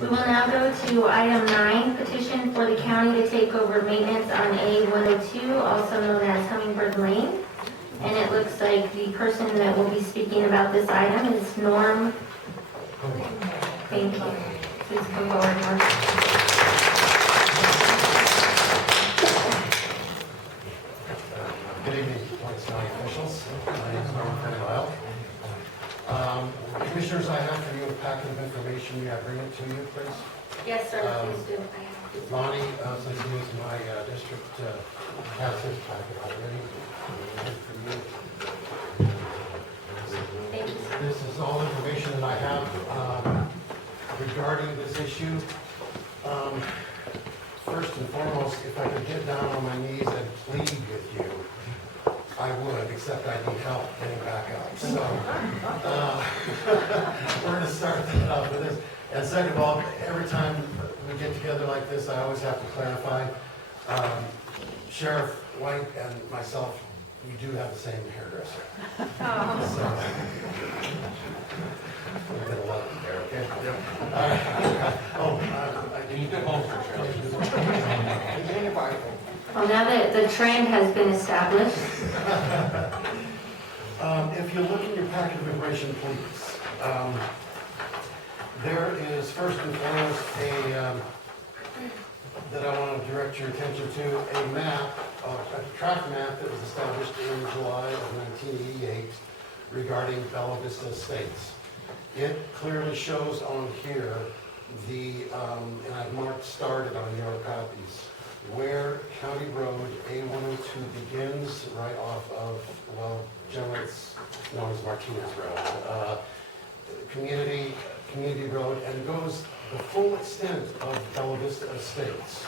We will now go to item 9, petition for the county to take over maintenance on A102, also known as Hummingbird Lane. And it looks like the person that will be speaking about this item is Norm. Thank you. Please come forward, Norm. Good evening, Torrance County officials. My name is Norm Fennell. Commissioners, I have for you a packet of information. May I bring it to you, please? Yes, sir, please do. Lonnie, since he was my district, has his packet already. For you. Thank you, sir. This is all information that I have regarding this issue. First and foremost, if I could get down on my knees and plead with you, I would, except I need help getting back up. So, we're going to start that up with this. And second of all, every time we get together like this, I always have to clarify. Sheriff White and myself, we do have the same hairdresser. So, we'll get a lot there, okay? I need to hold for Well, now that the trend has been established, if you look in your packet of information, please, there is first and foremost that I want to direct your attention to, a map, a track map that was established in July of 1988 regarding Bella Vista Estates. It clearly shows on here and I've marked started on your copies, where County Road A102 begins right off of, well, generally it's known as Martinez Road, Community Road, and goes the full extent of Bella Vista Estates,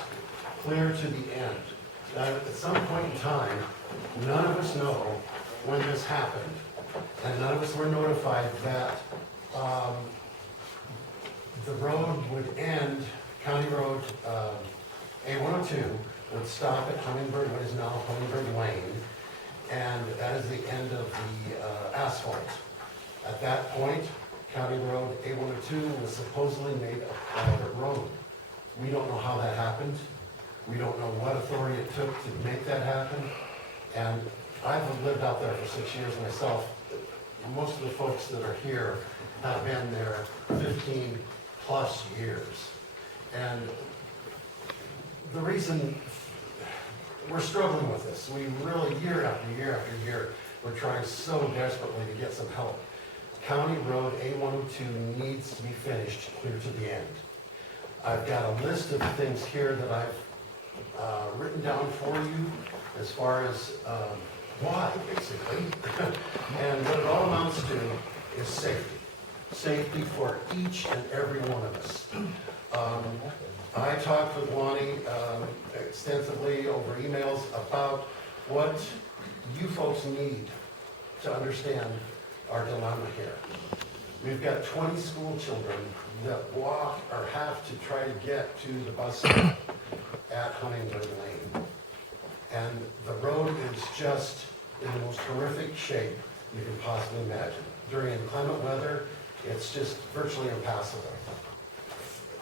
clear to the end. Now, at some point in time, none of us know when this happened, and none of us were notified that the road would end, County Road A102 would stop at Hummingbird, what is now Hummingbird Lane, and that is the end of the asphalt. At that point, County Road A102 was supposedly made a private road. We don't know how that happened. We don't know what authority it took to make that happen. And I've lived out there for 6 years myself. Most of the folks that are here have been there 15 plus years. And the reason we're struggling with this, we really, year after year after year, we're trying so desperately to get some help. County Road A102 needs to be finished clear to the end. I've got a list of things here that I've written down for you as far as why, basically. And what it all amounts to is safety. Safety for each and every one of us. I talked with Lonnie extensively over emails about what you folks need to understand our dilemma here. We've got 20 school children that walk or have to try to get to the bus stop at Hummingbird Lane. And the road is just in the most horrific shape you can possibly imagine. During inclement weather, it's just virtually impassable.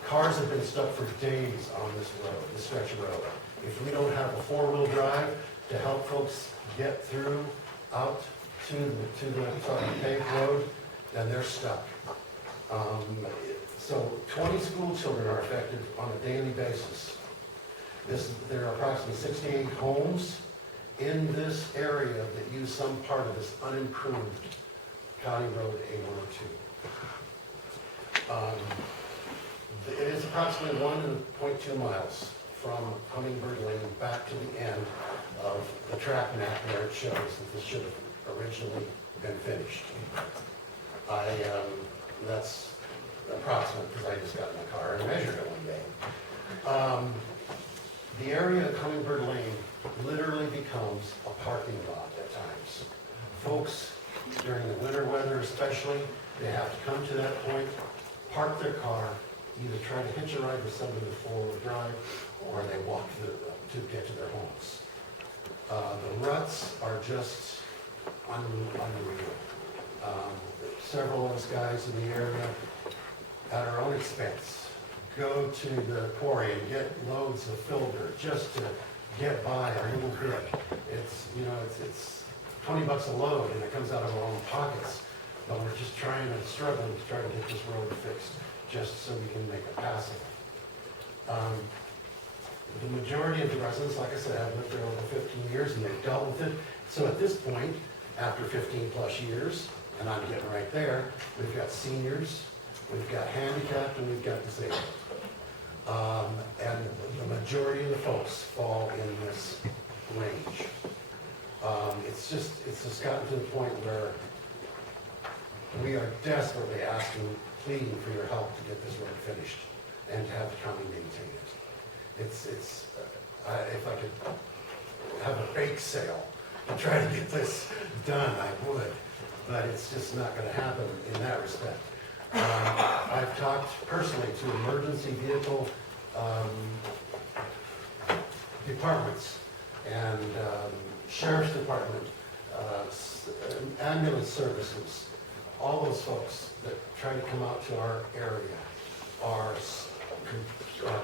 Cars have been stuck for days on this road, this stretch of road. If we don't have a four-wheel drive to help folks get through out to the paved road, then they're stuck. So 20 school children are affected on a daily basis. There are approximately 68 homes in this area that use some part of this unimproved County Road A102. It is approximately 1.2 miles from Hummingbird Lane back to the end of the track map where it shows that this should have originally been finished. That's approximate because I just got in my car and measured it one day. The area of Hummingbird Lane literally becomes a parking lot at times. Folks, during the winter weather especially, they have to come to that point, park their car, either try to hitch a ride with somebody with four-wheel drive, or they walk to get to their homes. The ruts are just unreal. Several of us guys in the area, at our own expense, go to the quarry and get loads of fill dirt just to get by a little bit. It's, you know, it's $20 a load and it comes out of our own pockets. But we're just struggling to try to get this road fixed just so we can make it passable. The majority of the residents, like I said, have lived there over 15 years and they've dealt with it. So at this point, after 15 plus years, and I'm getting right there, we've got seniors, we've got handicapped, and we've got disabled. And the majority of the folks fall in this range. It's just gotten to the point where we are desperately asking, pleading for your help to get this road finished and to have the county maintain it. If I could have a bake sale to try to get this done, I would, but it's just not going to happen in that respect. I've talked personally to emergency vehicle departments and sheriff's department, ambulance services. All those folks that try to come out to our area are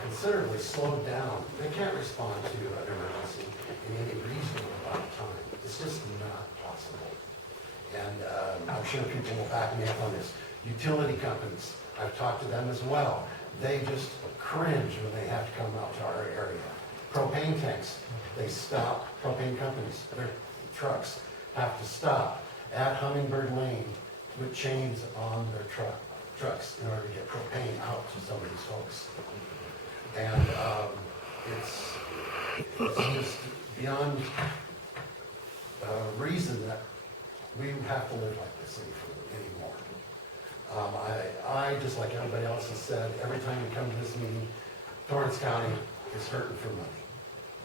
considerably slowed down. They can't respond to an emergency in any reasonable amount of time. It's just not possible. And I'm sure people will back me up on this. Utility companies, I've talked to them as well. They just cringe when they have to come out to our area. Propane tanks, they stop. Propane companies, their trucks have to stop at Hummingbird Lane with chains on their trucks in order to get propane out to some of these folks. And it's just beyond reason that we have to live like this anymore. I, just like everybody else has said, every time we come to this meeting, Torrance County is hurting for money,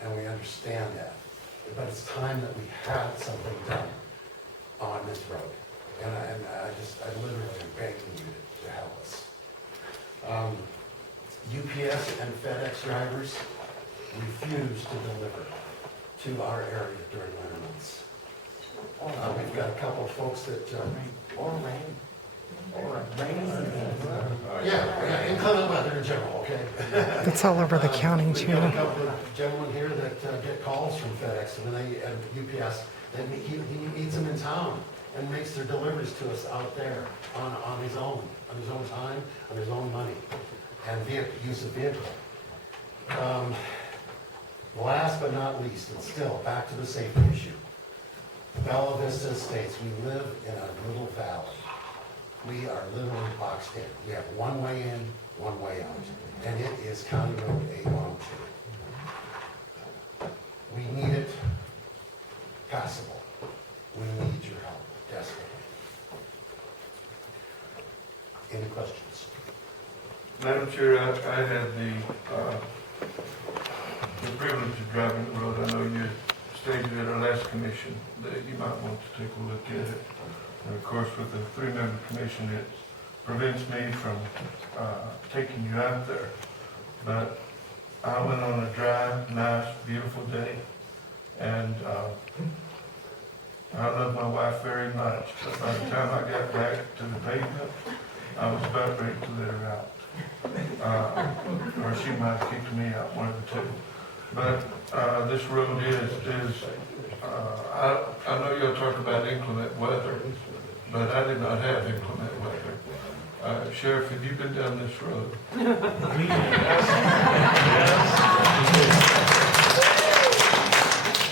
and we understand that. But it's time that we had something done on this road. And I literally am begging you to help us. UPS and FedEx drivers refuse to deliver to our area during winter months. We've got a couple of folks that, yeah, inclement weather in general, okay? It's all over the county We've got a too. couple of gentlemen here that get calls from FedEx and UPS, that he needs them in town and makes their deliveries to us out there on his own time, on his own money, and use of vehicle. Last but not least, and still back to the safety issue. Bella Vista Estates, we live in a little valley. We are literally boxed in. We have one way in, one way out, and it is County Road A102. We need it passable. We need your help desperately. Any questions? Madam Chair, I had the privilege of driving the road. I know you stated at our last commission that you might want to take a look at it. And of course, with the three-member commission, it prevents me from taking you out there. But I went on a dry, nice, beautiful day, and I love my wife very much. But by the time I got back to the pavement, I was about ready to let her out. Or she might have kicked me out, one of the two. But this road is I know you'll talk about inclement weather, but I did not have inclement weather. Sheriff, have you been down this road?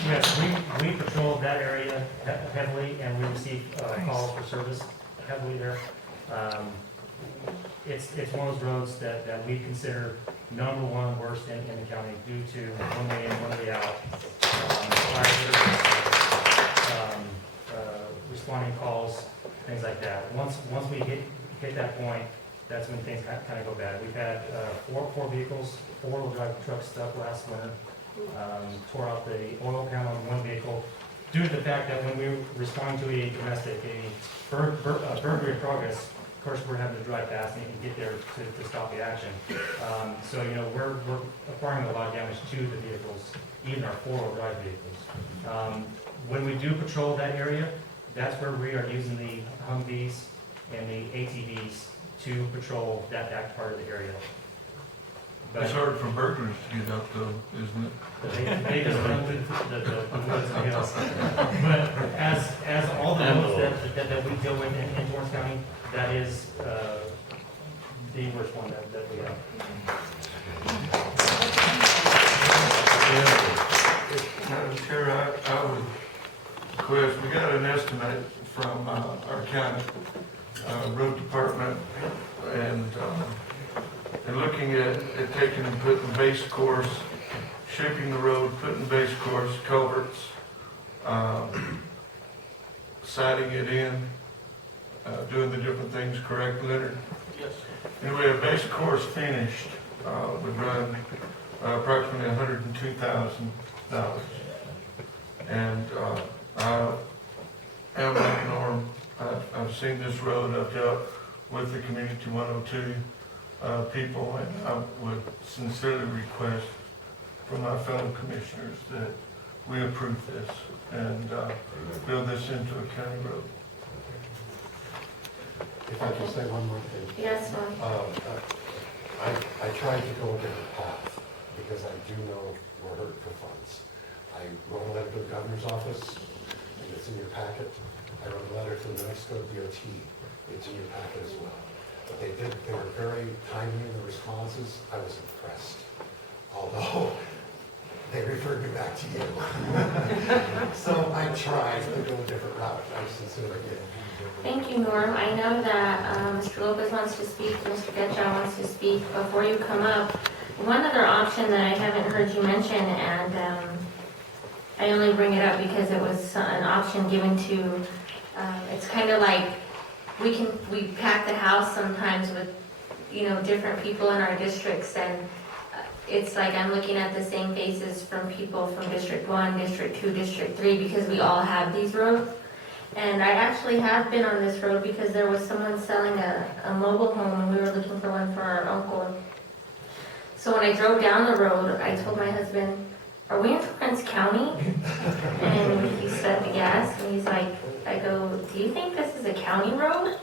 Yes, we patrol that area heavily, and we receive calls for service heavily there. It's one of those roads that we consider number one worst in the county due to one way in, one way out. Fire service, responding calls, things like that. Once we hit that point, that's when things kind of go bad. We've had four vehicles, four-wheel drive trucks stuck last winter. Tore out the oil pan on one vehicle due to the fact that when we respond to a domestic, a burglary in progress, of course, we're having to drive fast and get there to stop the action. So, we're acquiring a lot of damage to the vehicles, even our four-wheel drive vehicles. When we do patrol that area, that's where we are using the Humvees and the ATVs to patrol that part of the area. It's hard for burglars to get out though, isn't it? They just run through the woods and hills. But as all the roads that we deal with in Torrance County, that is, the worst one that we have. Madam Chair, I would request, we got an estimate from our county road department, and looking at taking and putting base course, shaping the road, putting base course, culverts, siding it in, doing the different things correct, Leonard? Yes. Anyway, a base course finished would run approximately $102,000. And I am like Norm. I've seen this road. I've dealt with the Community 102 people, and I would sincerely request from my fellow commissioners that we approve this and build this into a county road. If I can say one more thing. Yes, ma'am. I tried to go a different path because I do know we're hurt for funds. I wrote a letter to the governor's office, and it's in your packet. I wrote a letter to the New Mexico DOT, it's in your packet as well. But they were very timely in the responses. I was impressed. Although, they referred me back to you. So I tried to go a different route. I sincerely did. Thank you, Norm. I know that Mr. Lopez wants to speak, Mr. Getchell wants to speak. Before you come up, one other option that I haven't heard you mention, and I only bring it up because it was an option given to, it's kind of like, we pack the house sometimes with, different people in our districts, and it's like I'm looking at the same faces from people from District 1, District 2, District 3, because we all have these roads. And I actually have been on this road because there was someone selling a mobile home, and we were looking for one for our uncle. So when I drove down the road, I told my husband, "Are we in Torrance County?" And he said yes, and he's like, I go, "Do you think this is a county road?"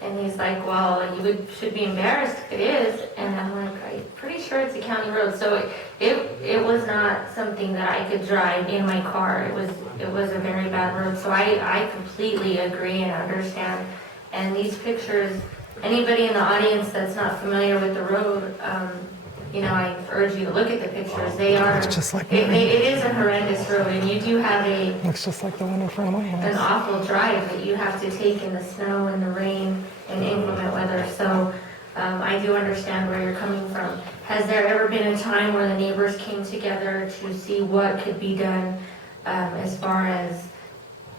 And he's like, "Well, you should be embarrassed if it is." And I'm like, "I'm pretty sure it's a county road." So it was not something that I could drive in my car. It was a very bad road. So I completely agree and understand. And these pictures, anybody in the audience that's not familiar with the road, I urge you to look at the pictures. They are, It's just like it mine. is a horrendous road, and you do have Looks just like the one in front of my an house. awful drive that you have to take in the snow and the rain and inclement weather. So I do understand where you're coming from. Has there ever been a time where the neighbors came together to see what could be done as far as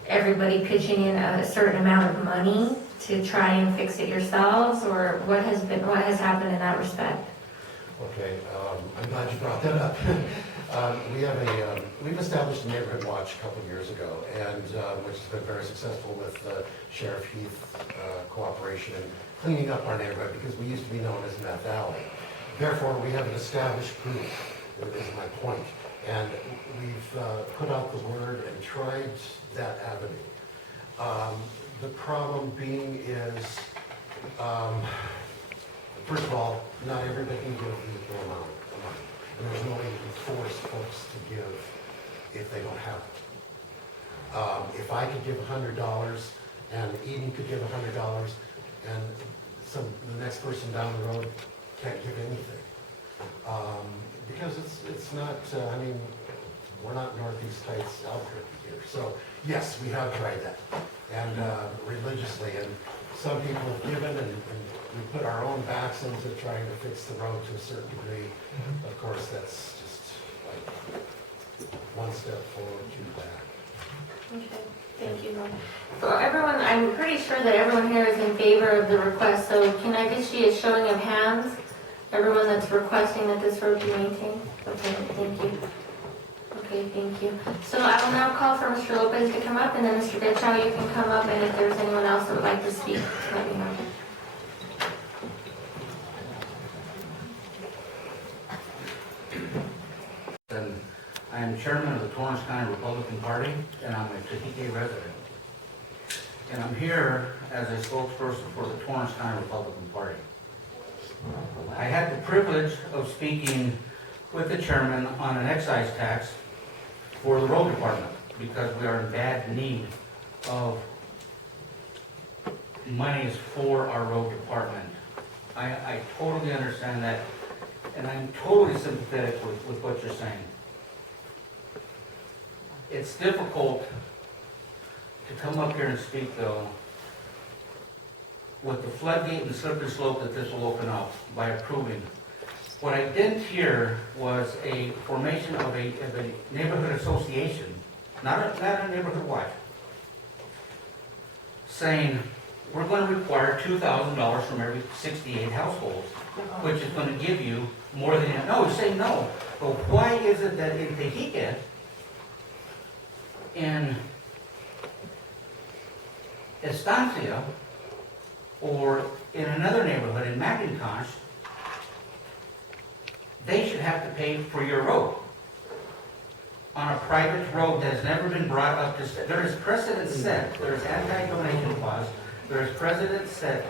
everybody pitching in a certain amount of money to try and fix it yourselves, or what has happened in that respect? Okay, I'm glad you brought that up. We've established a neighborhood watch a couple of years ago, and which has been very successful with Sheriff Heath cooperation in cleaning up our neighborhood, because we used to be known as Meth Alley. Therefore, we have an established group, is my point. And we've put out the word and tried that avenue. The problem being is, first of all, not everybody can give the equal amount of money. And there's no way you can force folks to give if they don't have it. If I could give $100 and Eden could give $100 and the next person down the road can't give anything. Because it's not, we're not Northeast Heights Albuquerque here. So yes, we have tried that, and religiously, and some people have given, and we put our own backs into trying to fix the road to a certain degree. Of course, that's just like one step forward, two back. Okay, thank you, Norm. For everyone, I'm pretty sure that everyone here is in favor of the request, so can I just see a showing of hands? Everyone that's requesting that this road be maintained? Okay, thank you. Okay, thank you. So I will now call for Mr. Lopez to come up, and then Mr. Getchell, you can come up, and if there's anyone else that would like to speak, let me know. And I am chairman of the Torrance County Republican Party, and I'm a Tahiti resident. And I'm here as a spokesperson for the Torrance County Republican Party. I had the privilege of speaking with the chairman on an excise tax for the road department, because we are in bad need of monies for our road department. I totally understand that, and I'm totally sympathetic with what you're saying. It's difficult to come up here and speak, though, with the floodgate and slippery slope that this will open up by approving. What I didn't hear was a formation of a neighborhood association, not a neighborhood watch, saying, we're going to require $2,000 from every 68 households, which is going to give you more than, no, say no. But why is it that in Tehique, in Estancia, or in another neighborhood in McIntosh, they should have to pay for your road on a private road that has never been brought up to, there is precedent set, there is anti-donation clause, there is precedent set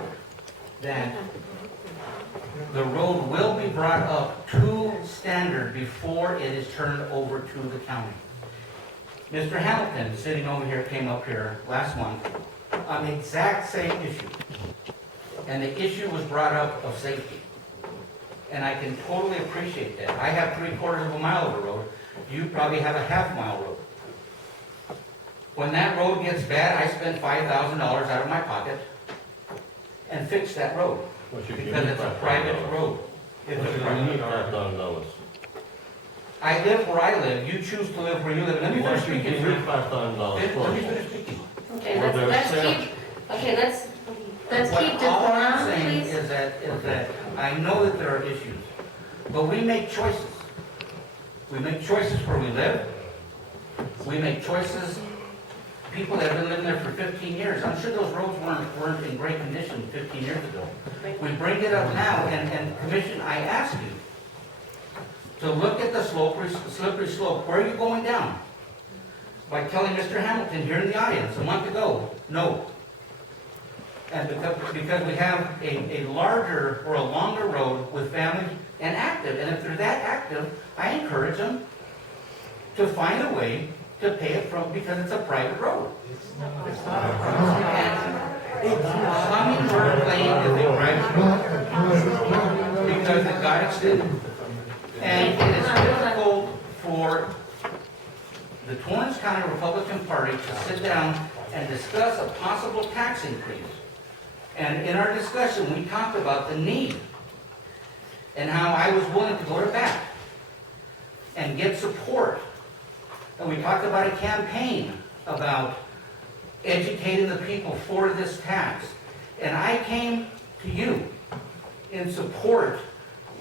that the road will be brought up to standard before it is turned over to the county. Mr. Hamilton, sitting over here, came up here last month on the exact same issue. And the issue was brought up of safety. And I can totally appreciate that. I have 3/4 of a mile of a road. You probably have a half-mile road. When that road gets bad, I spend $5,000 out of my pocket and fix that road. Because it's a private road. It's a private road. I live where I live. You choose to live where you live. Let me finish speaking. Let me finish speaking. Okay, let's keep All I'm decorum, saying please. is that I know that there are issues, but we make choices. We make choices where we live. We make choices, people that have been living there for 15 years. I'm sure those roads weren't in great condition 15 years ago. We bring it up now, and Commission, I ask you to look at the slippery slope. Where are you going down? By telling Mr. Hamilton here in the audience a month ago, no. And because we have a larger or a longer road with families and active, and if they're that active, I encourage them to find a way to pay it from, because it's a private road. Hummingbird Lane is a private road because it got extended. And it is difficult for the Torrance County Republican Party to sit down and discuss a possible tax increase. And in our discussion, we talked about the need and how I was willing to go to bat and get support. And we talked about a campaign about educating the people for this tax. And I came to you in support,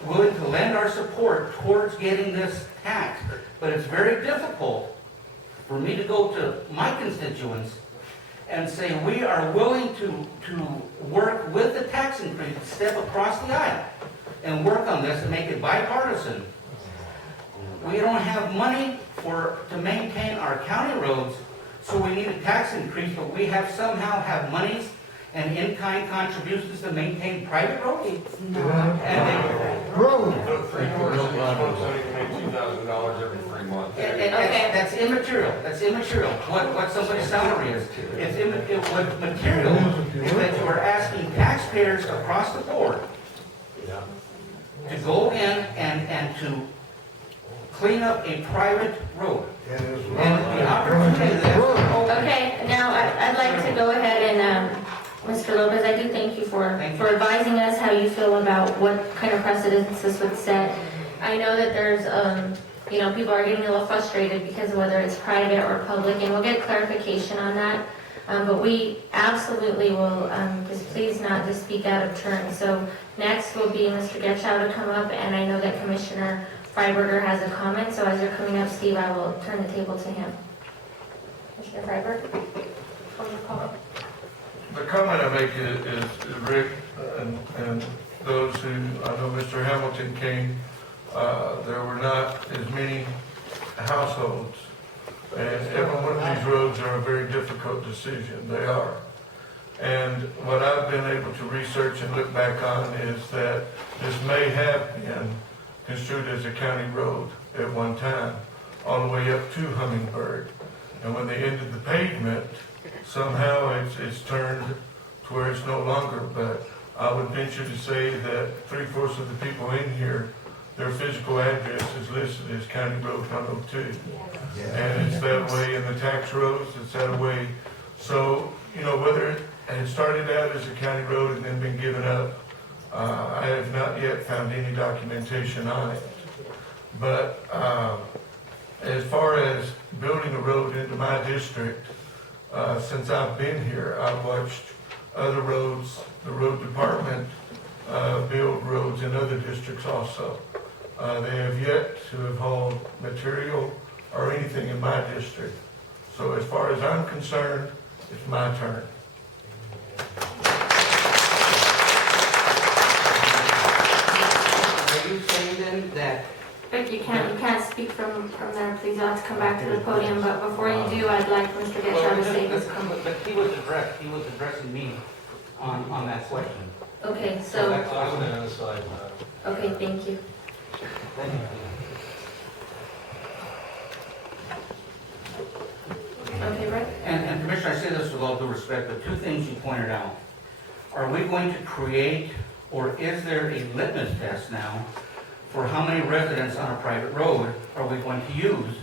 willing to lend our support towards getting this tax. But it's very difficult for me to go to my constituents and say we are willing to work with the tax increase, step across the aisle and work on this and make it bipartisan. We don't have money to maintain our county roads, so we need a tax increase, but we somehow have monies and in-kind contributions to maintain private roads. And $2,000 every 3 months. that's immaterial. That's immaterial. What somebody's salary is. What's material is that you are asking taxpayers across the board to go in and to clean up a private road. And the opportunity that Okay, now I'd like to go ahead and, Mr. Lopez, I do thank you for advising us how you feel about what kind of precedents this would set. I know that there's, people are getting a little frustrated because of whether it's private or public, and we'll get clarification on that. But we absolutely will, just please not just speak out of turn. So next will be Mr. Getchow to come up, and I know that Commissioner Freiberger has a comment, so as you're coming up, Steve, I will turn the table to him. Commissioner Freiberger? Call your call. The comment I make is Rick and those who, I know Mr. Hamilton came, there were not as many households. And every one of these roads are a very difficult decision, they are. And what I've been able to research and look back on is that this may have been construed as a county road at one time, all the way up to Hummingbird. And when they ended the pavement, somehow it's turned to where it's no longer. But I would venture to say that 3/4 of the people in here, their physical address is listed as County Road 102. And it's that way in the tax rolls, it's that way. So, whether it had started out as a county road and then been given up, I have not yet found any documentation on it. But as far as building a road into my district, since I've been here, I've watched other roads, the road department, build roads in other districts also. They have yet to have hauled material or anything in my district. So as far as I'm concerned, it's my turn. Are you saying then that, Rick, you can't speak from there, please, you'll have to come back to the podium, but before you do, I'd like Mr. Getchell to say his comment. but he was addressing me on that question. Okay, so, That's why I I'm was- on the side, okay, thank you. Thank you. Okay, Rick? And Commissioner, I say this with all due respect, but two things you pointed out. Are we going to create, or is there a litmus test now for how many residents on a private road are we going to use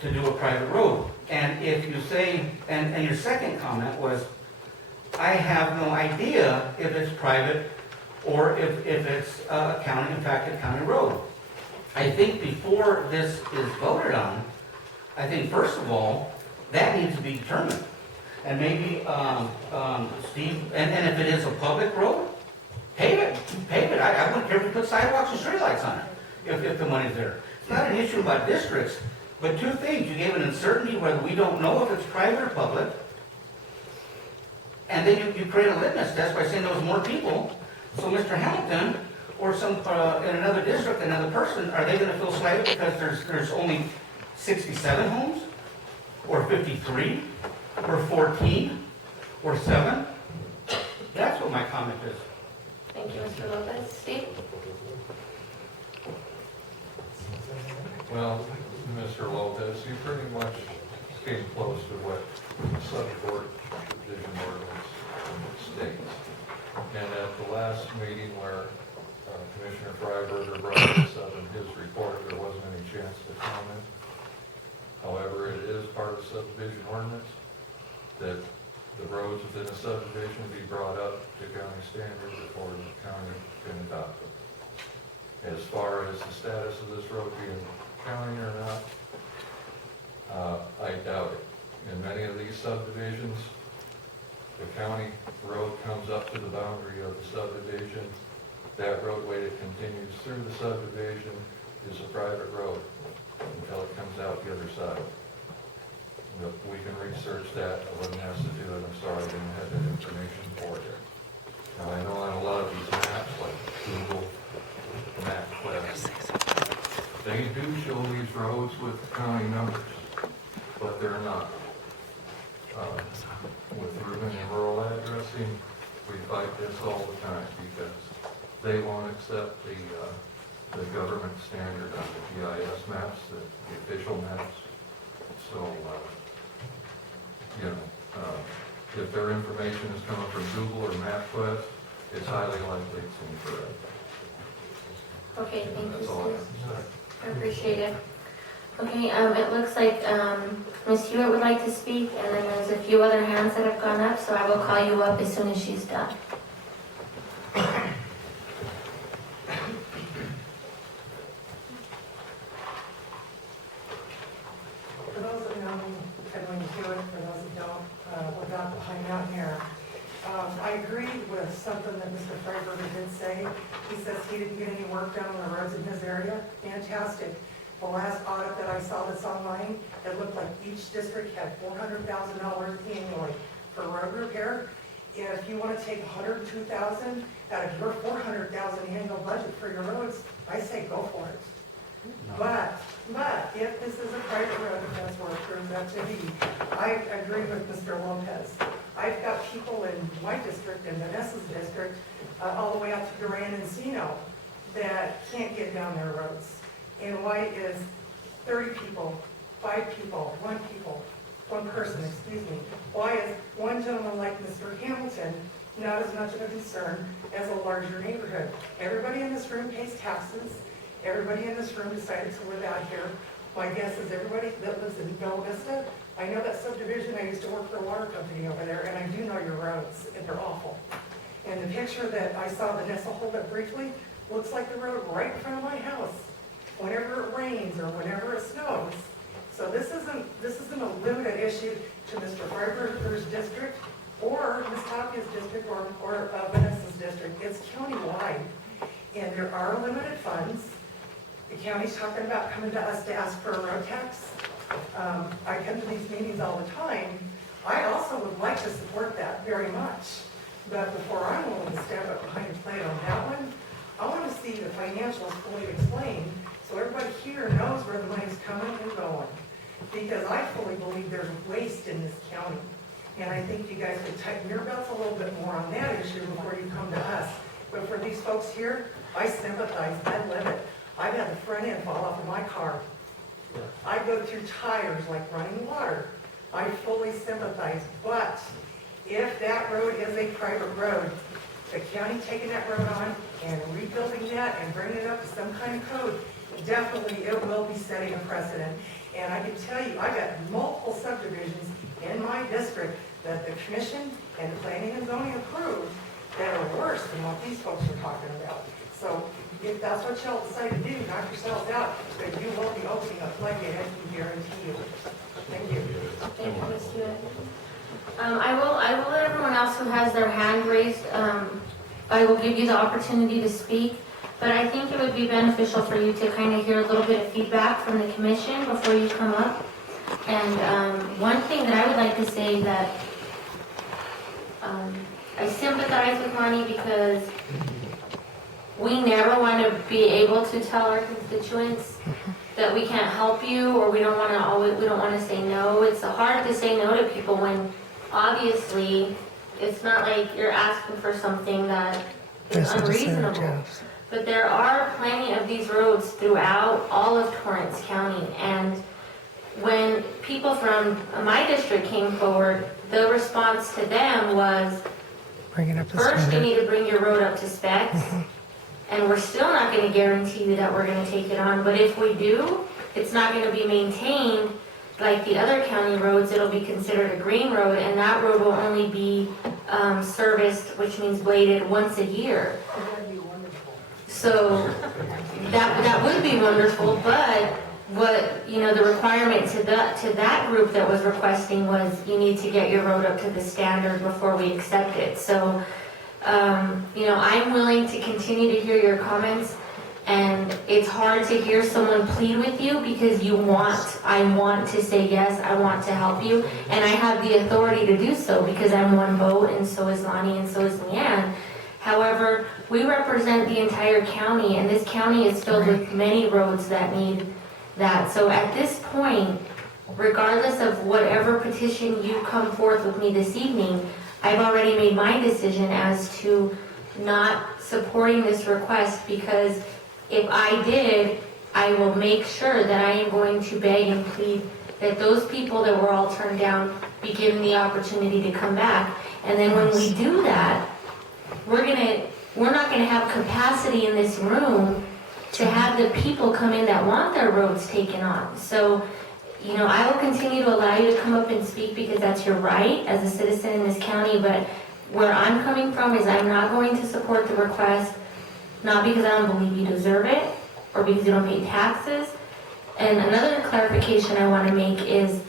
to do a private road? And if you say, and your second comment was, I have no idea if it's private or if it's a county, in fact, a county road. I think before this is voted on, I think first of all, that needs to be determined. And maybe, Steve, and if it is a public road, pave it. I wouldn't care if you put sidewalks and streetlights on it, if the money's there. It's not an issue about districts, but two things. You gave an uncertainty whether we don't know if it's private or public. And then you create a litmus test by saying there was more people. So Mr. Hamilton, or some, in another district, another person, are they gonna feel slighted because there's only 67 homes? Or 53? Or 14? Or 7? That's what my comment is. Thank you, Mr. Lopez. Steve? Well, Mr. Lopez, you pretty much came close to what subdivision ordinance states. And at the last meeting where Commissioner Freiberger brought this up in his report, there wasn't any chance to comment. However, it is part of subdivision ordinance that the roads within a subdivision be brought up to county standards before the county can adopt them. As far as the status of this road being county or not, I doubt it. In many of these subdivisions, the county road comes up to the boundary of the subdivision. That roadway that continues through the subdivision is a private road until it comes out the other side. But we can research that. I wouldn't ask to do it. I'm sorry I didn't have that information for you. Now, I know on a lot of these maps, like Google MapQuest, they do show these roads with county numbers, but they're not. With urban and rural addressing, we fight this all the time because they won't accept the government standard on the GIS maps, the official maps. So, if their information is coming from Google or MapQuest, it's highly likely it's incorrect. Okay, thank you, That's all I have Steve. to say. I appreciate it. Okay, it looks like Ms. Hewitt would like to speak, and then there's a few other hands that have gone up, so I will call you up as soon as she's done. For those that know me, Edwin Hewitt, for those that don't, we're not behind out here. I agreed with something that Mr. Freiberger did say. He says he didn't get any work done on the roads in his area. Fantastic. The last audit that I saw that's online, it looked like each district had $400,000 annually for road repair. If you want to take $102,000 out of your $400,000 annual budget for your roads, I say go for it. But if this is a private road, if that's where it turns out to be, I agree with Mr. Lopez. I've got people in my district and Vanessa's district, all the way out to Duran and Encino, that can't get down their roads. And why is 30 people, 5 people, 1 person, excuse me, why is one gentleman like Mr. Hamilton not as much of a concern as a larger neighborhood? Everybody in this room pays taxes. Everybody in this room decided to live out here. My guess is everybody that lives in Bella Vista, I know that subdivision, I used to work for a water company over there, and I do know your roads, and they're awful. And the picture that I saw Vanessa hold up briefly, looks like the road right in front of my house, whenever it rains or whenever it snows. So this isn't a limited issue to Mr. Freiberger's district, or Ms. Tapia's district, or Vanessa's district. It's countywide, and there are limited funds. The county's talking about coming to us to ask for a road tax. I come to these meetings all the time. I also would like to support that very much. But before I'm willing to stand up behind the plate on that one, I want to see the financials fully explained so everybody here knows where the money's coming and going. Because I fully believe there's waste in this county. And I think you guys could tighten your belts a little bit more on that issue before you come to us. But for these folks here, I sympathize, I live it. I've had the front end fall off of my car. I go through tires like running water. I fully sympathize, but if that road is a private road, the county taking that road on and rebuilding that and bringing it up to some kind of code, definitely it will be setting a precedent. And I can tell you, I got multiple subdivisions in my district that the commission and planning and zoning approved that are worse than what these folks are talking about. So if that's what y'all decide to do, knock yourselves out, but you will be opening a floodgate, I can guarantee you. Thank you. Thank you, Ms. Hewitt. I will let everyone else who has their hand raised, I will give you the opportunity to speak, but I think it would be beneficial for you to kind of hear a little bit of feedback from the commission before you come up. And one thing that I would like to say that I sympathize with Monty because we never want to be able to tell our constituents that we can't help you, or we don't want to say no. It's hard to say no to people when obviously it's not like you're asking for something that is unreasonable. But there are plenty of these roads throughout all of Torrance County, and when people from my district came forward, the response to them was, Bring it up to first you standard. need to bring your road up to specs, and we're still not going to guarantee you that we're going to take it on. But if we do, it's not going to be maintained like the other county roads. It'll be considered a green road, and that road will only be serviced, which means bladed, once a year. So that would be wonderful, but what, the requirement to that group that was requesting was you need to get your road up to the standard before we accept it. So, I'm willing to continue to hear your comments, and it's hard to hear someone plead with you because I want to say yes, I want to help you, and I have the authority to do so because I'm one vote, and so is Lonnie, and so is Leanne. However, we represent the entire county, and this county is filled with many roads that need that. So at this point, regardless of whatever petition you come forth with me this evening, I've already made my decision as to not supporting this request, because if I did, I will make sure that I am going to beg and plead that those people that were all turned down be given the opportunity to come back. And then when we do that, we're not gonna have capacity in this room to have the people come in that want their roads taken on. So, I will continue to allow you to come up and speak because that's your right as a citizen in this county, but where I'm coming from is I'm not going to support the request, not because I don't believe you deserve it or because you don't pay taxes. And another clarification I want to make is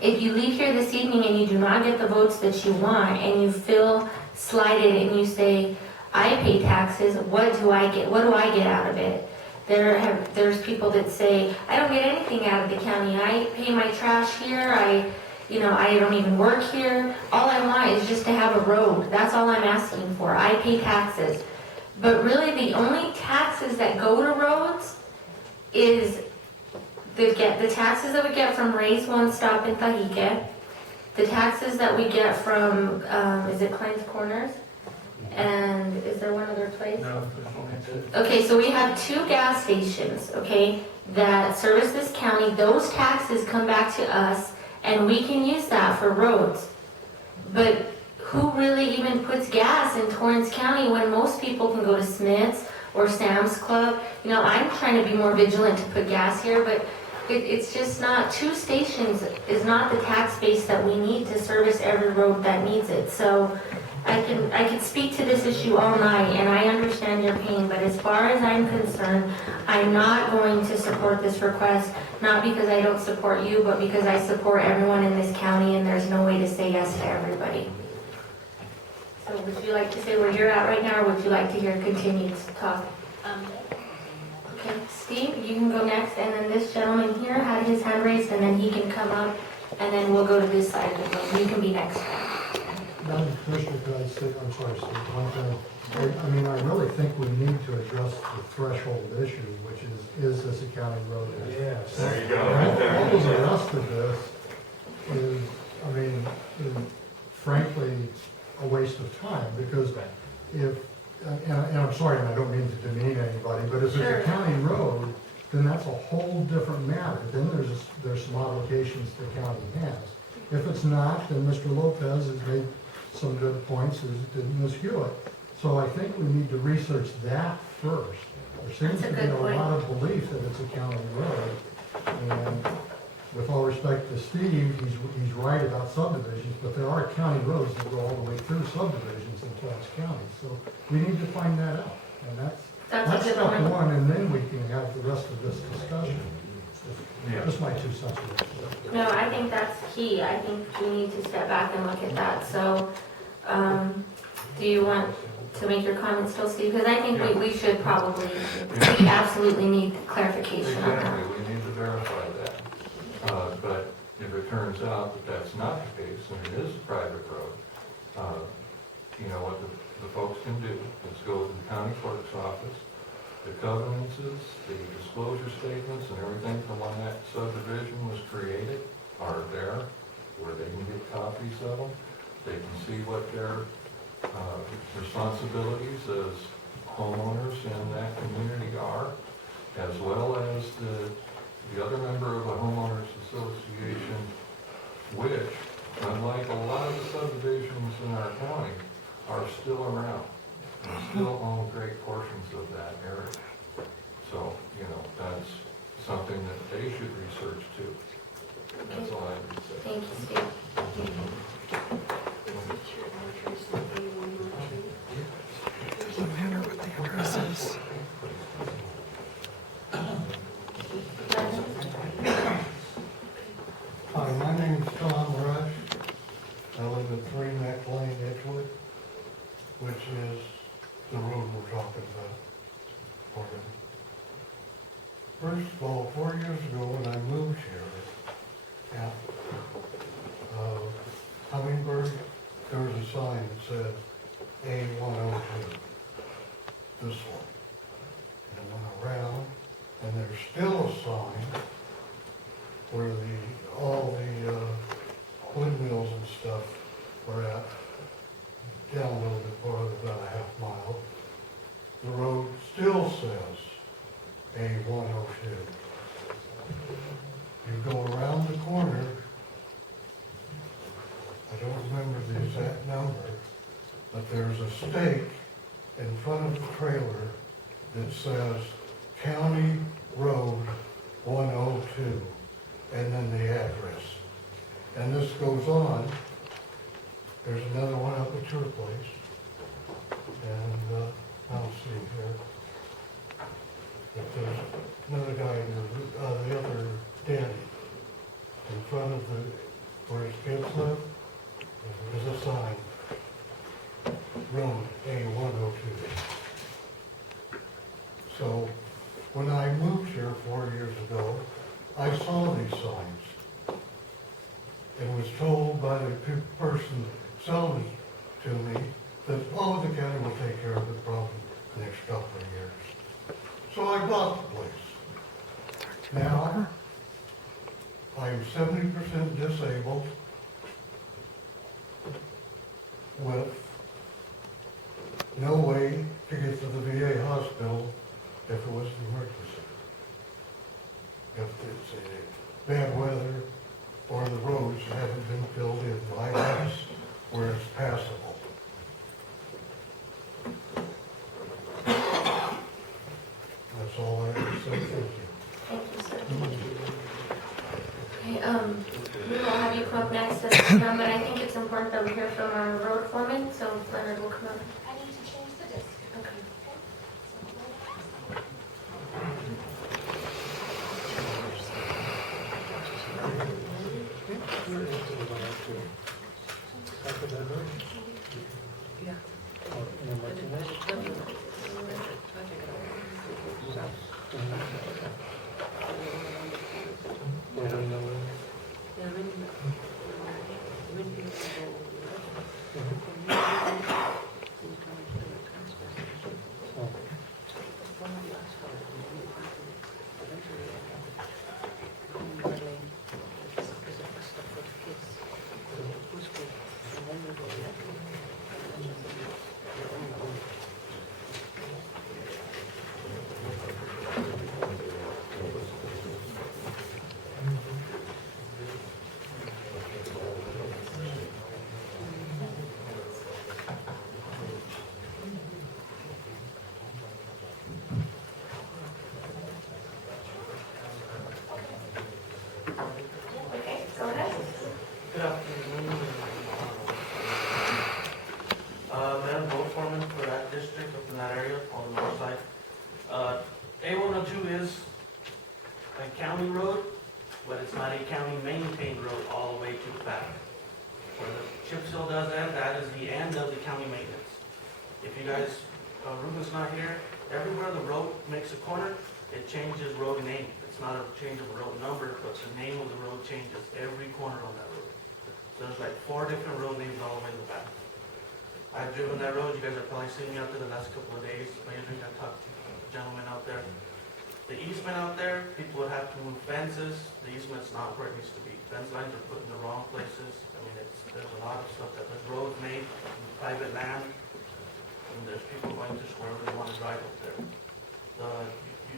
if you leave here this evening and you do not get the votes that you want and you feel slighted and you say, I pay taxes, what do I get out of it? There's people that say, I don't get anything out of the county. I pay my trash here. I don't even work here. All I want is just to have a road. That's all I'm asking for. I pay taxes. But really the only taxes that go to roads is the taxes that we get from Raise One Stop in Tajique, the taxes that we get from, is it Klein's Corners? And is there one other place? No, there's only two. Okay, so we have 2 gas stations, okay, that service this county. Those taxes come back to us, and we can use that for roads. But who really even puts gas in Torrance County when most people can go to Smith's or Sam's Club? You know, I'm trying to be more vigilant to put gas here, but it's just not, 2 stations is not the tax base that we need to service every road that needs it. So I can speak to this issue all night, and I understand your pain, but as far as I'm concerned, I'm not going to support this request, not because I don't support you, but because I support everyone in this county, and there's no way to say yes to everybody. So would you like to say where you're at right now, or would you like to hear continued talk? Okay, Steve, you can go next, and then this gentleman here had his hand raised, and then he can come up, and then we'll go to this side of the room. You can be next. Madam Commissioner, could I say, I'm sorry, Steve, one thing. I mean, I really think we need to address the threshold issue, which is this a county road? Yes. There you go. All of the rest of this is, I mean, is frankly, a waste of time, because if, and I'm sorry, and I don't mean to demean anybody, but if Sure. it's a county road, then that's a whole different matter. Then there's some obligations the county has. If it's not, then Mr. Lopez has made some good points, as did Ms. Hewitt. So I think we need to research that first. There seems That's a to be good a point. lot of belief that it's a county road. And with all respect to Steve, he's right about subdivisions, but there are county roads that go all the way through subdivisions in Torrance County. So we need to find that out. And that's That's a good step point. one, and then we can have the rest of this discussion. Yeah. Just my 2 cents. No, I think that's key. I think we need to step back and look at that. So, do you want to make your comments still, Steve? Because I think we should probably, we absolutely need clarification on that. Exactly, we need to verify that. But if it turns out that that's not the case, and it is a private road, you know, what the folks can do is go to the county clerk's office. The covenances, the disclosure statements, and everything from when that subdivision was created are there, where they can get copies of them. They can see what their responsibilities as homeowners in that community are, as well as the other member of a homeowners association, which, unlike a lot of the subdivisions in our county, are still around and still own great portions of that area. So, you know, that's something that they should research too. That's all I would say. Thank you, Steve. Hi, my name's Tom Rush. I live at 3 Neck Lane, Edgewood, which is the road we're talking about. Okay. First of all, 4 years ago when I moved here, yeah, Hummingbird, there was a sign that said A102, this one. And I went around, and there's still a sign where all the windmills and stuff were at, down a little bit farther, about a half mile. The road still says A102. You go around the corner, I don't remember the exact number, but there's a stake in front of the trailer that says County Road 102, and then the address. And this goes on. There's another one up at your place. And I'll see here. But there's another guy, the other Danny, in front of where his kids live. There's a sign, Road A102. So when I moved here 4 years ago, I saw these signs and was told by the person selling it to me that, oh, the county will take care of the problem the next couple of years. So I bought the place. Now, I am 70% disabled. with no way to get to the VA hospital if it was an emergency. If it's a bad weather or the roads haven't been filled in by ice where it's passable. That's all I have to say, thank you. Thank you, sir. Okay, we will have you come up next, but I think it's important that we hear from our road foreman, so Leonard will come up. I need to change the disc. Okay. Okay, go ahead. Good afternoon. Madam Road Foreman for that district up in that area on the north side. A102 is a county road, but it's not a county maintained road all the way to the back. Where the chip seal does end, that is the end of the county maintenance. If you guys, Ruben's not here, everywhere the road makes a corner, it changes road name. It's not a change of a road number, but the name of the road changes every corner on that road. So there's like 4 different road names all the way in the back. I've driven that road, you guys have probably seen me out there the last couple of days. I usually have talked to gentlemen out there. The easement out there, people would have to move fences. The easement's not where it needs to be. Fence lines are put in the wrong places. I mean, there's a lot of stuff that there's roads made on private land, and there's people going to wherever they want to drive up there. The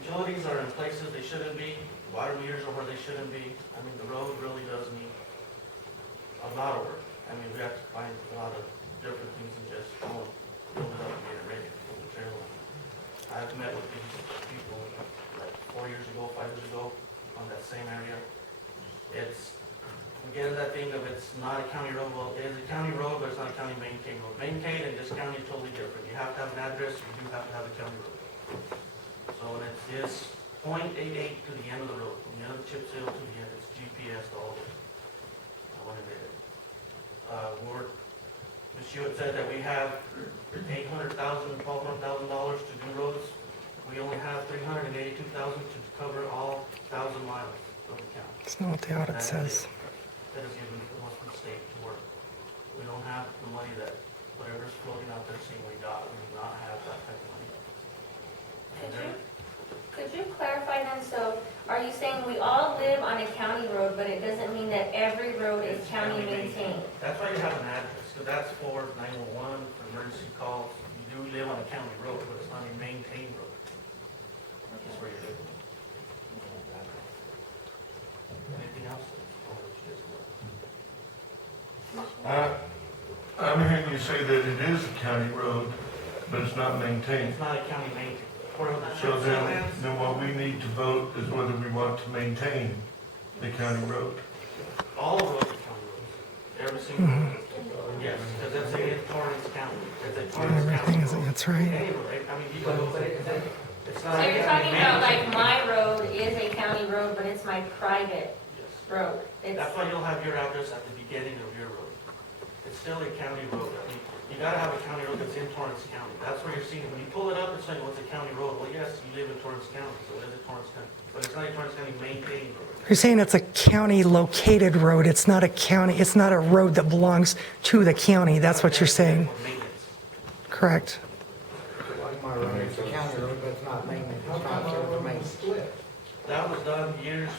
utilities are in places they shouldn't be. Water meters are where they shouldn't be. I mean, the road really does need a lot of work. I mean, we have to find a lot of different things than just build it up and get it ready for the trail. I've met with these people like 4 years ago, 5 years ago on that same area. It's, again, that thing of it's not a county road. Well, it is a county road, but it's not a county maintained road. Maintained and this county is totally different. You have to have an address, you do have to have a county road. So it's .88 to the end of the road, from the end of the chip seal to the end, it's GPS all the way. I wanted it. Ms. Hewitt said that we have $800,000, $1,200,000 to do roads. We only have $382,000 to cover all 1,000 miles of the county. That's not what the audit says. That is given to us from the state to work. We don't have the money that whatever's floating out there saying we got, we do not have that type of money. Could you clarify then, so are you saying we all live on a county road, but it doesn't mean that every road is county maintained? That's why you have an address, because that's for 911, for emergency calls. You do live on a county road, but it's not a maintained road. That's where you're living. Anything else? I'm hearing you say that it is a county road, but it's not maintained. It's not a county maintained. Where the So chip seal ends, then what we need to vote is whether we want to maintain the county road. all roads are county roads. Every single one. Yes, because it's a Torrance County. It's a Torrance Everything County is, road. that's right. Any road, I mean, you go, it's not. So a you're county talking about maintained. like my road is a county road, but it's my private Yes. road. It's, That's why you'll have your address at the beginning of your road. It's still a county road. I mean, you gotta have a county road that's in Torrance County. That's where you're seeing, when you pull it up, it's saying, well, it's a county road. Well, yes, you live in Torrance County, so it is a Torrance County. But it's not a Torrance County maintained road. You're saying it's a county located road. It's not a county, it's not a road that belongs to the county. That's what you're saying. For maintenance. Correct. Like my road, it's a county road, but it's not maintenance, it's not service maintenance. That was done years,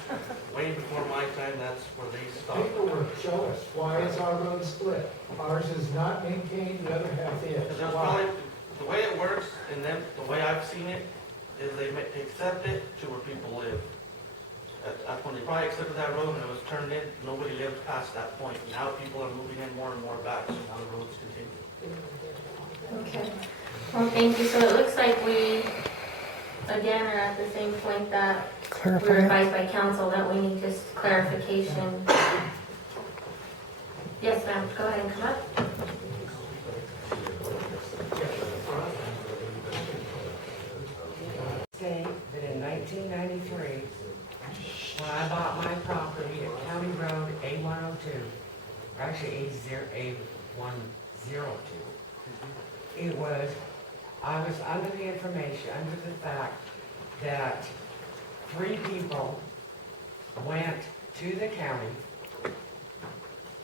way before my time, that's where they stopped. Paperwork, show us, why is our road split? Ours is not maintained, the other half is. Because there's Why? probably, the way it works, and then the way I've seen it, is they accept it to where people live. That's when they probably accepted that road and it was turned in, nobody lived past that point. Now people are moving in more and more back, so now the roads continue. Okay, well, thank you. So it looks like we, again, are at the same point that we were Clarify. advised by council that we need just clarification. Yes, ma'am, go ahead and come up. State that in 1993, when I bought my property at County Road A102, or actually A102, it was, I was under the information, under the fact that 3 people went to the county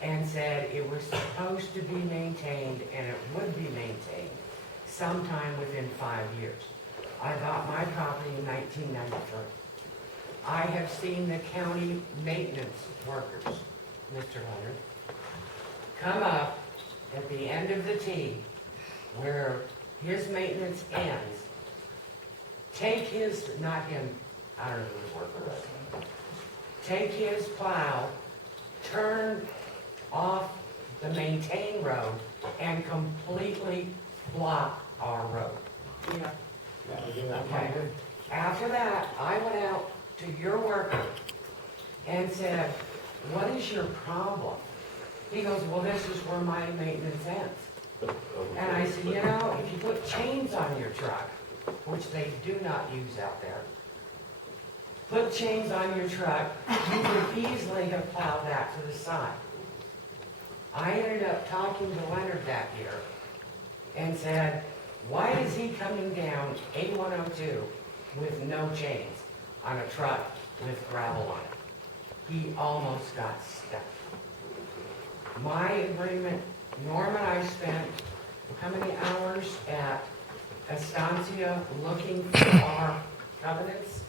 and said it was supposed to be maintained and it would be maintained sometime within 5 years. I bought my property in 1993. I have seen the county maintenance workers, Mr. Hunter, come up at the end of the T where his maintenance ends, take his, not him, I don't know who his worker was, take his plow, turn off the maintained road, and completely block our road. Yeah. Okay. After that, I went out to your worker and said, what is your problem? He goes, well, this is where my maintenance ends. And I said, you know, if you put chains on your truck, which they do not use out there, put chains on your truck, you could easily have plowed that to the side. I ended up talking to Leonard that year and said, why is he coming down A102 with no chains on a truck with gravel on it? He almost got stuck. My agreement, Norm and I spent how many hours at Estancia looking for our covenants?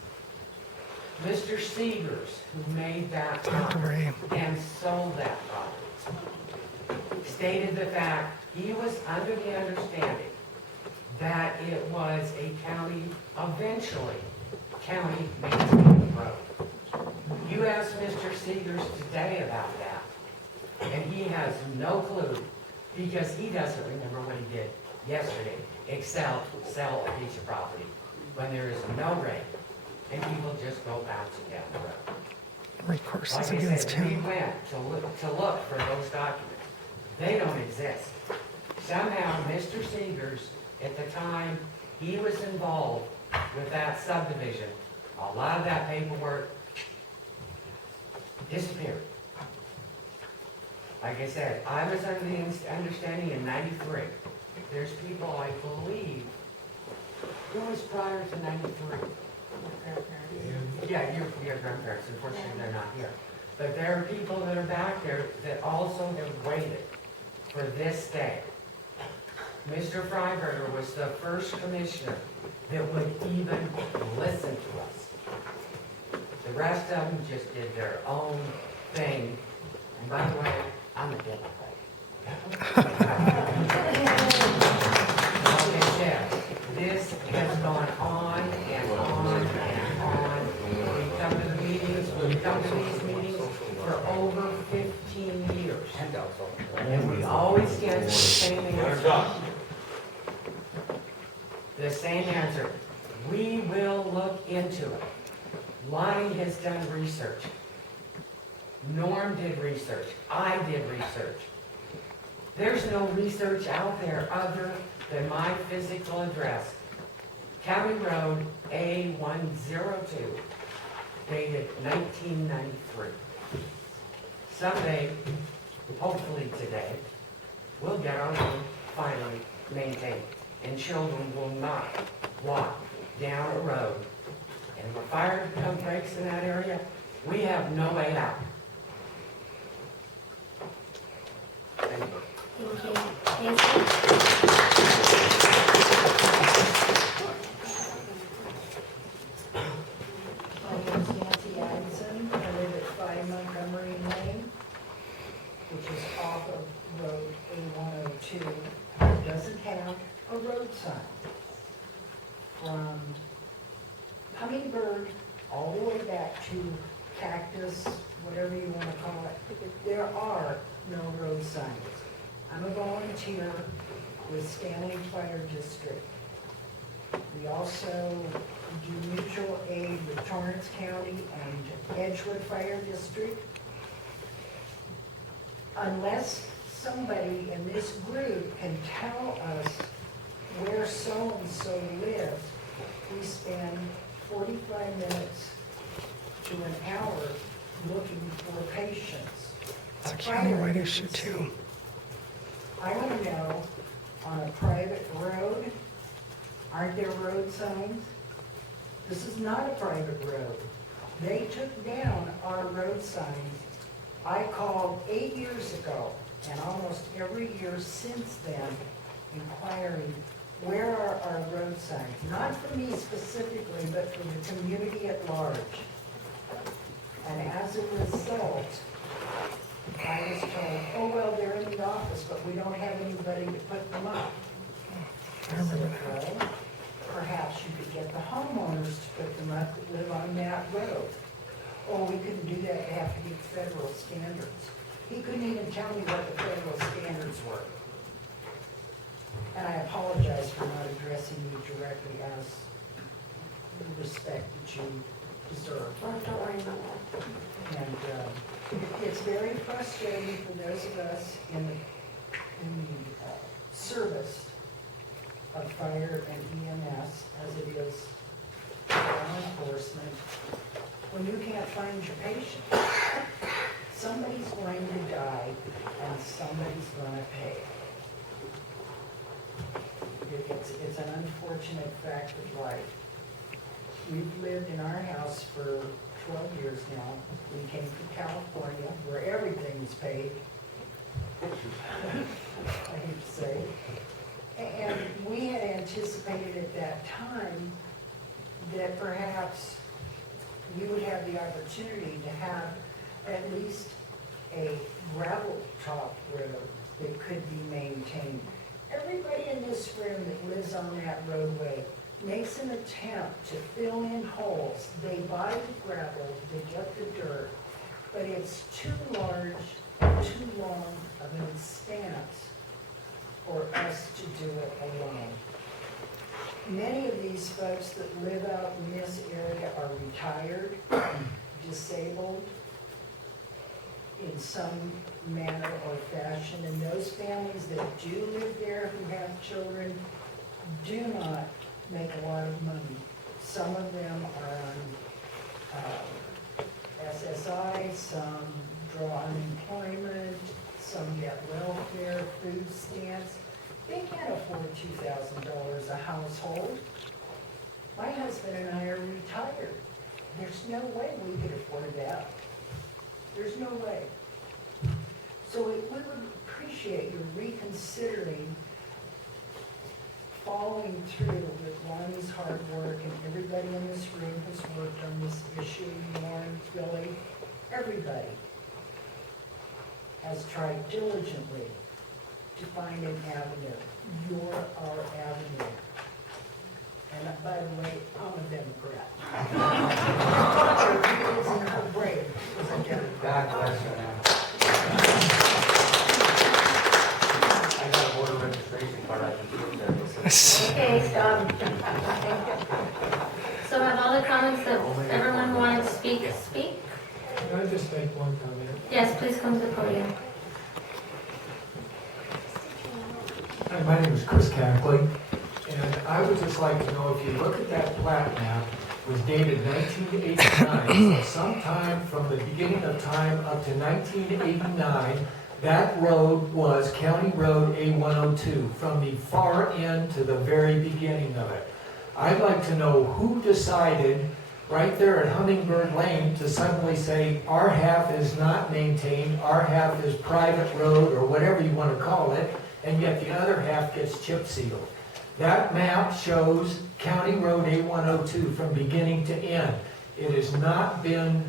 Mr. Seegers, who made that property and sold that property, stated the fact he was under the understanding that it was a county, eventually, county maintained road. You asked Mr. Seegers today about that, and he has no clue, because he doesn't remember what he did yesterday, except sell a piece of property when there is no rain, and people just go bouncing down the road. Recourse Like is I against said, we him. went to look for those documents. They don't exist. Somehow, Mr. Seegers, at the time he was involved with that subdivision, a lot of that paperwork disappeared. Like I said, I was under the understanding in '93. There's people, I believe, who was prior to '93? Yeah, your grandparents, unfortunately they're not here. But there are people that are back there that also have waited for this day. Mr. Freiberger was the first commissioner that would even listen to us. The rest of them just did their own thing. And by the way, I'm a Democrat. Like I said, this has gone on and on and on. We come to the meetings, we come to these meetings for over 15 years. And we always get the same answer. The same answer. We will look into it. Lonnie has done research. Norm did research. I did research. There's no research out there other than my physical address. County Road A102, dated 1993. Someday, hopefully today, we'll get our road finally maintained. And children will not walk down a road. And if a fire breaks in that area, we have no way out. Thank you. Thank you. Nancy? back to Cactus, whatever you want to call it, there are no road signs. I'm a volunteer with Stanley Fire District. We also do mutual aid with Torrance County and Edgewood Fire District. Unless somebody in this group can tell us where so-and-so lives, we spend 45 minutes to an hour looking for patients. It's a countywide issue too. I want to know, on a private road, aren't there road signs? This is not a private road. They took down our road signs. I called 8 years ago, and almost every year since then, inquiring, where are our road signs? Not for me specifically, but for the community at large. And as a result, I was told, oh, well, they're in the office, but we don't have anybody to put them up. I said, well, perhaps you could get the homeowners to put them up that live on that road. Oh, we couldn't do that, they have to meet federal standards. He couldn't even tell me what the federal standards were. And I apologize for not addressing you directly as the respect that you deserve. Don't worry about that. And it's very frustrating for those of us in the service of fire and EMS as it is law enforcement. When you can't find your patient, somebody's going to die and somebody's going to pay. It's an unfortunate fact of life. We've lived in our house for 12 years now. We came from California where everything is paid. I hate to say. And we had anticipated at that time that perhaps we would have the opportunity to have at least a gravel top road that could be maintained. Everybody in this room that lives on that roadway makes an attempt to fill in holes. They buy the gravel, they get the dirt, but it's too large and too long of an expanse for us to do it alone. Many of these folks that live out in this area are retired, disabled in some manner or fashion, and those families that do live there who have children do not make a lot of money. Some of them are on SSI, some draw unemployment, some get welfare, food stamps. They can't afford $2,000 a household. My husband and I are retired. There's no way we could afford that. There's no way. So we would appreciate you reconsidering following through with Lonnie's hard work, and everybody in this room has worked on this issue, Lauren, Billy, everybody has tried diligently to find an avenue. You're our avenue. And by the way, I'm a Democrat. Isn't her brave? God bless you, man. I got a voter registration card, I can prove that. Okay, stop. So have all the comments that everyone wanted to speak? Can I just make one comment? Yes, please come to the podium. Hi, my name is Chris Cackley, and I would just like to know if you look at that plat map, it was dated 1989, so sometime from the beginning of time up to 1989, that road was County Road A102, from the far end to the very beginning of it. I'd like to know who decided right there at Hummingbird Lane to suddenly say, our half is not maintained, our half is private road, or whatever you want to call it, and yet the other half gets chip sealed. That map shows County Road A102 from beginning to end. It has not been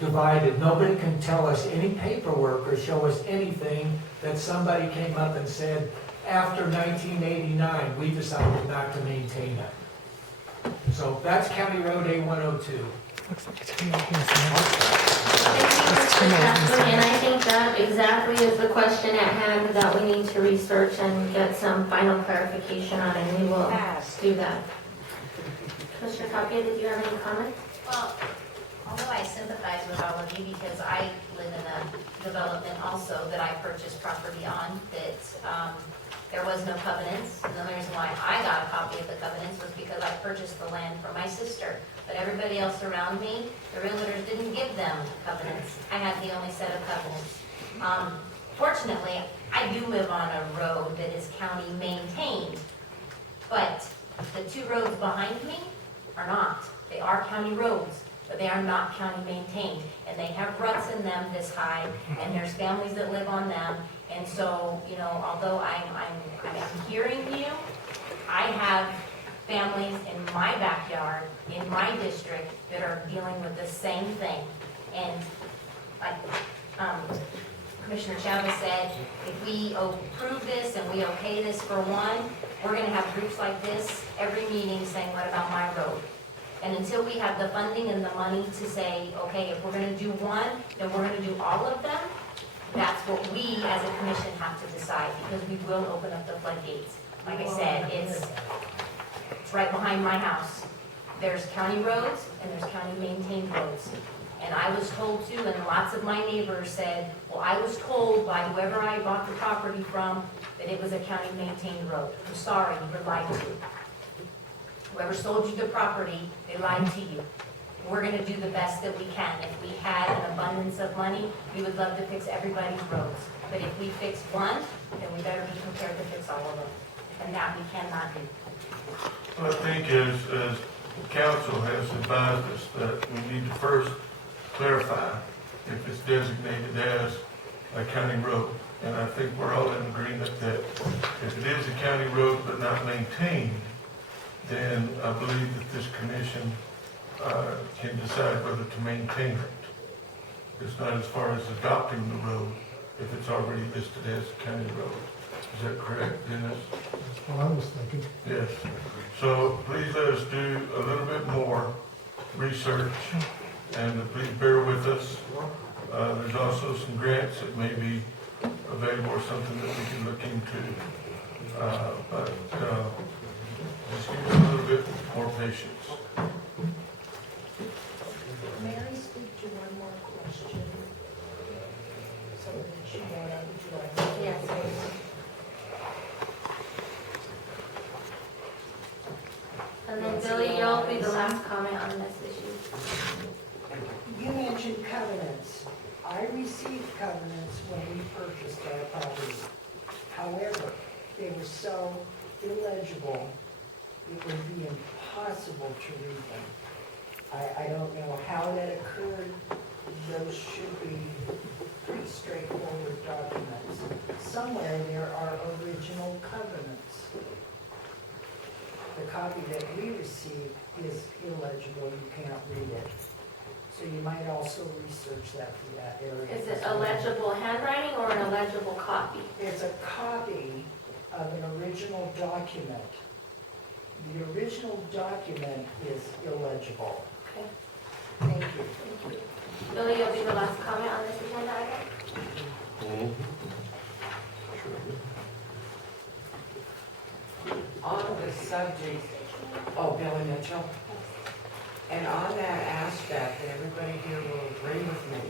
divided. Nobody can tell us any paperwork or show us anything that somebody came up and said, after 1989, we decided not to maintain it. So that's County Road A102. Looks like 10 acres. And I think that exactly is the question at hand that we need to research and get some final clarification on, and we will do that. Commissioner Tapia, did you have any comments? Well, although I sympathize with all of you because I live in a development also that I purchased property on that there was no covenants. And the only reason why I got a copy of the covenants was because I purchased the land from my sister. But everybody else around me, the realtors didn't give them covenants. I had the only set of covenants. Fortunately, I do live on a road that is county maintained, but the two roads behind me are not. They are county roads, but they are not county maintained. And they have ruts in them this high, and there's families that live on them. And so, you know, although I'm hearing you, I have families in my backyard, in my district, that are dealing with the same thing. And like Commissioner Chavez said, if we approve this and we okay this for one, we're gonna have groups like this every meeting saying, what about my road? And until we have the funding and the money to say, okay, if we're gonna do one, then we're gonna do all of them, that's what we as a commission have to decide, because we will open up the floodgates. Like I said, it's right behind my house. There's county roads and there's county maintained roads. And I was told too, and lots of my neighbors said, well, I was told by whoever I bought the property from that it was a county maintained road. I'm sorry, you were lied to. Whoever sold you the property, they lied to you. We're gonna do the best that we can. If we had an abundance of money, we would love to fix everybody's roads. But if we fix one, then we better be prepared to fix all of them. And that we cannot do. I think as council has advised us that we need to first clarify if it's designated as a county road. And I think we're all in agreement that if it is a county road but not maintained, then I believe that this commission can decide whether to maintain it. It's not as far as adopting the road if it's already listed as a county road. Is that correct, Dennis? That's what I was thinking. Yes. So please let us do a little bit more research, and please bear with us. There's also some grants that may be available or something that we can look into. But just give us a little bit more patience. May I speak to one more question? Something that you brought up, would you like to? Yes. And then Billy, you'll be the last comment on this issue. You mentioned covenants. I received covenants when we purchased our property. However, they were so illegible, it would be impossible to read them. I don't know how that occurred. Those should be pretty straightforward documents. Somewhere there are original covenants. The copy that we received is illegible, you can't read it. So you might also research that for that area. Is it a legible handwriting or an illegible copy? It's a copy of an original document. The original document is illegible. Okay. Thank you. Billy, you'll be the last comment on this agenda item. On the subject, Billy Mitchell, and on that aspect, and everybody here will agree with me.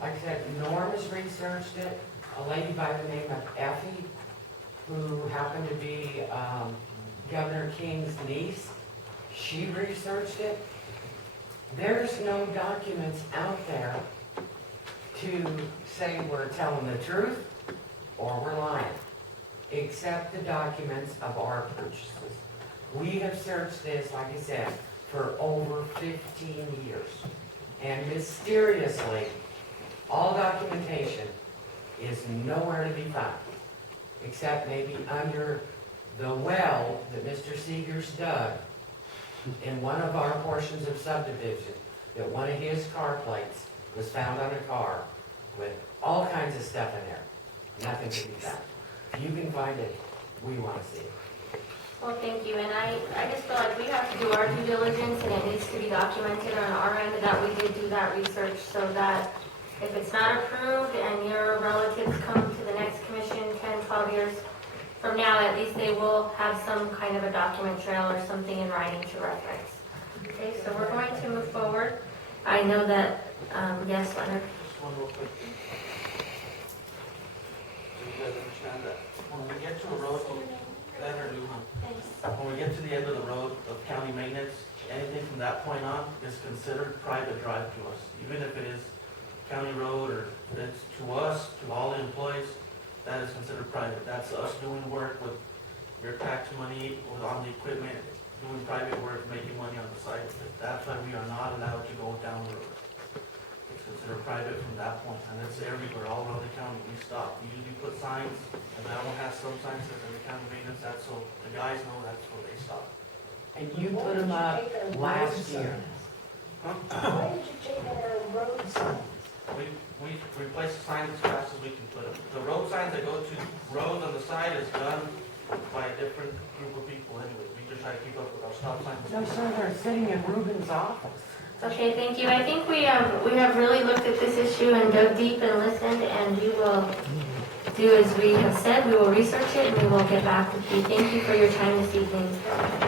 Like I said, Norm has researched it, a lady by the name of Effie, who happened to be Governor King's niece, she researched it. There's no documents out there to say we're telling the truth or we're lying, except the documents of our purchases. We have searched this, like I said, for over 15 years. And mysteriously, all documentation is nowhere to be found, except maybe under the well that Mr. Seegers dug in one of our portions of subdivision, that one of his car plates was found on a car with all kinds of stuff in there. Nothing to be found. If you can find it, we want to see it. Well, thank you, and I just feel like we have to do our due diligence, and it needs to be documented on our end that we did do that research, so that if it's not approved and your relatives come to the next commission 10, 12 years from now, at least they will have some kind of a document trail or something in writing to reference. Okay, so we're going to move forward. I know that, yes, Leonard? Just one real quick thing. So you guys understand that when we get to a road, Leonard Lujan, when we get to the end of the road of county maintenance, anything from that point on is considered private drive to us. Even if it is county road or it's to us, to all the employees, that is considered private. That's us doing work with your tax money, with on the equipment, doing private work, making money on the side of it. That's why we are not allowed to go down the road. It's considered private from that point, and it's everywhere, all around the county. We stop. We usually put signs, and that one has some signs that the county maintenance, that's so the guys know that's where they stop. And you put them up last year. Why did you take our road signs? We replace the signs as fast as we can put them. The road signs that go to roads on the side is done by a different group of people anyway. We just try to keep up with our stop signs. No, sir, they're sitting in Ruben's office. Okay, thank you. I think we have really looked at this issue and dug deep and listened, and we will do as we have said. We will research it, and we will get back with you. Thank you for your time this evening.